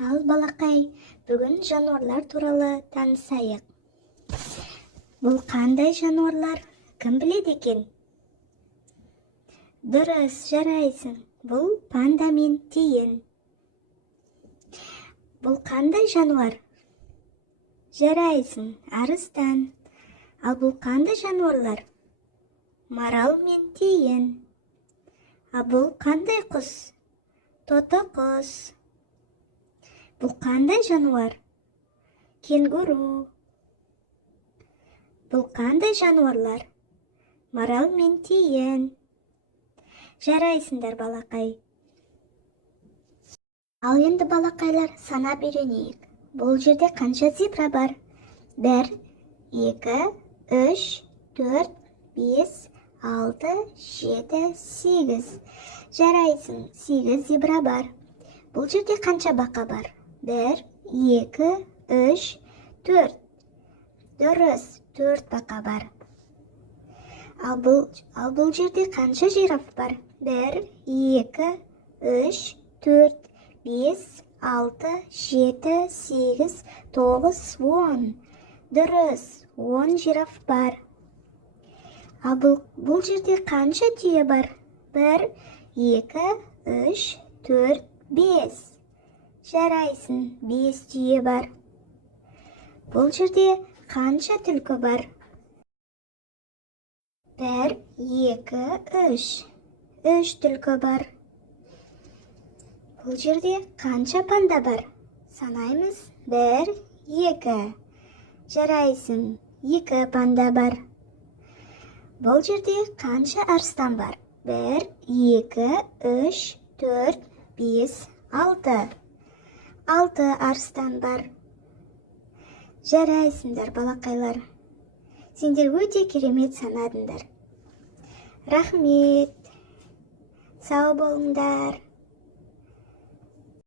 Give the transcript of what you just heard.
Ал балақай, бүгін жануарлар туралы танысайық. Бұл қандай жануарлар? Кім біледі екен? Дұрыс, жарайсың. Бұл панда мен тиін. Бұл қандай жануар? Жарайсың, арыстан. Ал бұл қандай жануарлар? Марал мен тиін. Ал бұл қандай құс? Тоты құс. Бұл қандай жануар? Кенгуру. Бұл қандай жануарлар? Марал мен тиін. Жарайсыңдар балақай. Ал енді балақайлар санап үйренейік. Бұл жерде қанша зебра бар? 1, 2, 3, 4, 5, 6, 7, 8. Жарайсың, 8 зебра бар. Бұл жерде қанша бақа бар? 1, 2, 3, 4. Дұрыс, 4 бақа бар. Ал бұл жерде қанша жираф бар? 1, 2, 3, 4, 5, 6, 7, 8, 9, 10. Дұрыс, 10 жираф бар. Ал бұл жерде қанша түйе бар? 1, 2, 3, 4, 5. Жарайсың, 5 түйе бар. Бұл жерде қанша түлкі бар? 1, 2, 3. 3 түлкі бар. Бұл жерде қанша панда бар? Санаймыз. 1, 2. Жарайсың, 2 панда бар. Бұл жерде қанша арыстан бар? 1, 2, 3, 4, 5, 6. 6 арыстан бар. Жарайсыңдар балақайлар. Сендер өте керемет санадыңдар. Рахмет. Сау болыңдар.